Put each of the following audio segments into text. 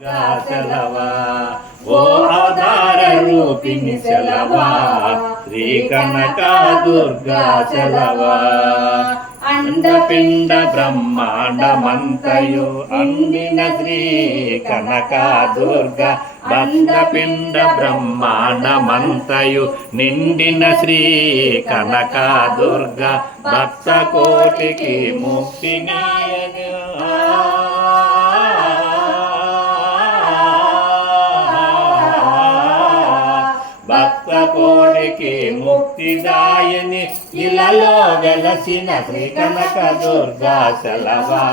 సెలవా ఓ అవతార రూపిణి సెలవా శ్రీ కనక దుర్గా సెలవా అండపిండ బ్రహ్మాండమంతయు అందిన శ్రీ కనక దుర్గా బండపిండ బ్రహ్మాండమంతయు నిండిన శ్రీ కనక దుర్గా భక్త కోటికి ముక్తిని భక్త కోడికి ముక్తిదాయని ఇలలో వెలసిన శ్రీ కనక దుర్గా సెలవా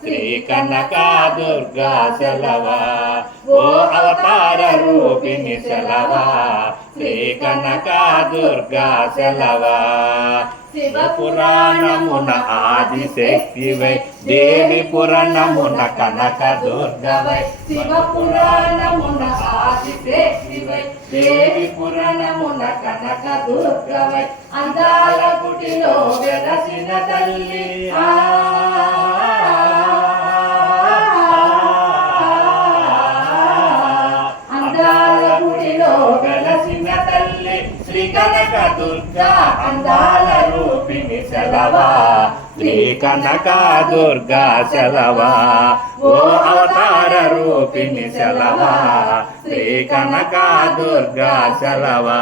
శ్రీ కనక దుర్గా సెలవా ఓ అవతార రూపిణి సెలవా శ్రీ కనక దుర్గా సెలవా శివ పురాణమున ఆదిశక్తివై దేవి పురాణమున కనక దుర్గవై శివ పురాణమున ఆదిశక్తివై దేవి పురాణమున కనక దుర్గవై అందాల గుడిలో వెలసిన తల్లి అందాల గుడిలో వెలసిన తల్లి శ్రీ కనక దుర్గా అందాల రూపిణి సెలవా శ్రీ కనక దుర్గా సెలవా ఓ అవతార రూపిణి సెలవా శ్రీ కనక దుర్గా సెలవా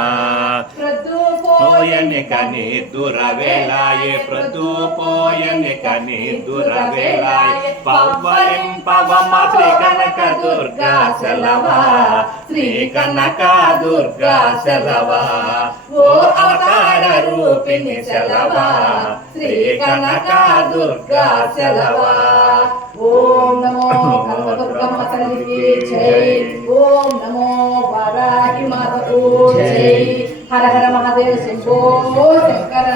పోయని కని దురవేలాయే ప్రొద్దుపోయని కని దురవేలాయే పవ్వరింపవమ్మ శ్రీ కనక దుర్గా సెలవా శ్రీ కనక దుర్గా సెలవా ఓ అవతార రూపిణి సెలవా శ్రీ కనక దుర్గా సెలవా ఓం నమో కనకదుర్గమ్మ తల్లికి జై ఓం నమో వారాహి మాతకు జై హర హర మహాదేవ శంభో శంకర